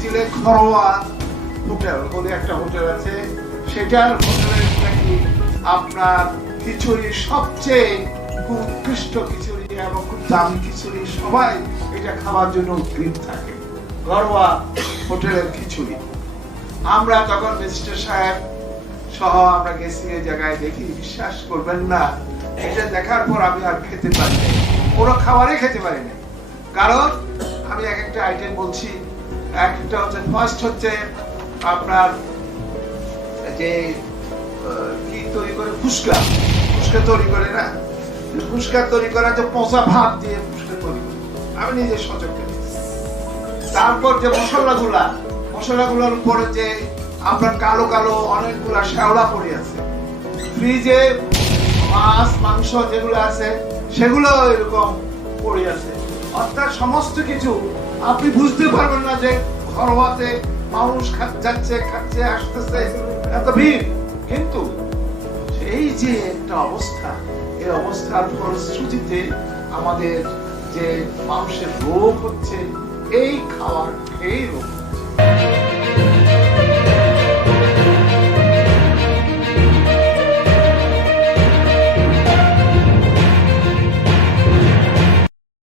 মতিঝিলে ঘরোয়া হোটেল বলে একটা হোটেল আছে, সেটার হোটেলের নাকি আপনার খিচুড়ি সবচেয়ে খুব উৎকৃষ্ট খিচুড়ি এবং খুব দামি খিচুড়ি, সবাই এটা খাওয়ার জন্য উদ্গ্রীব থাকে, ঘরোয়া হোটেলের খিচুড়ি। আমরা তখন মিনিস্টার সাহেব সহ আমরা গেছি এই জায়গায়, দেখি বিশ্বাস করবেন না, এটা দেখার পর আমি আর খেতে পারি না, কোনো খাবারই খেতে পারি না। কারণ আমি এক একটা আইটেম বলছি, একটা হচ্ছে ফার্স্ট হচ্ছে আপনার যে কি তৈরি করে, ফুচকা তৈরি করে না, ফুচকা তৈরি করা যে পচা ভাত দিয়ে ফুচকা তৈরি করে, আমি নিজে সচক্ষে। তারপর যে মশলাগুলোর উপরে যে আপনার কালো কালো অনেকগুলা শ্যাওলা পড়ে আছে, ফ্রিজে মাছ মাংস যেগুলো আছে সেগুলো এরকম পড়ে আছে, অর্থাৎ সমস্ত কিছু আপনি বুঝতে পারবেন না যে ঘরোয়াতে মানুষ যাচ্ছে খাচ্ছে আসতেছে এত ভিড়। কিন্তু এই যে একটা অবস্থা, এই অবস্থার ফলশ্রুতিতে আমাদের যে মানুষের রোগ হচ্ছে, এই খাওয়ার খেয়ে রোগ হচ্ছে।